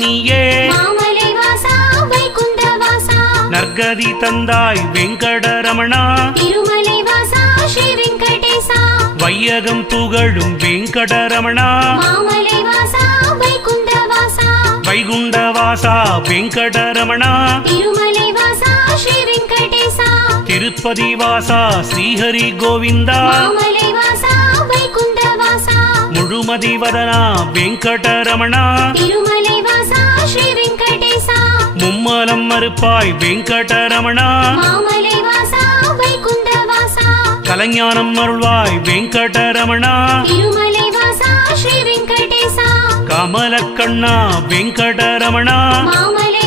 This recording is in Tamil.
நீயே மாமலைவாசா வைகுண்டவாசா நற்கதி தந்தாய் வெங்கடரமணா திருமலைவாசா ஸ்ரீ வெங்கடேசா வையகம் புகழும் வெங்கடரமணா மாமலைவாசா வைகுண்டவாசா வைகுண்டவாசா வெங்கடரமணா திருமலைவாசா ஸ்ரீ வெங்கடேசா திருப்பதி வாசா ஸ்ரீஹரி கோவிந்தா மாமலைவாசா வைகுண்டவாசா முழுமதி வதனா வெங்கடரமணா திருமலைவாசா ஸ்ரீ வெங்கடேசா மும்மலம் மறுப்பாய் வெங்கடரமணா மாமலைவாசா வைகுண்டவாசா கலைஞானம் அருள்வாய் வெங்கடரமணா திருமலைவாசா ஸ்ரீ வெங்கடேசா கமலக்கண்ணா வெங்கடரமணா மாமலை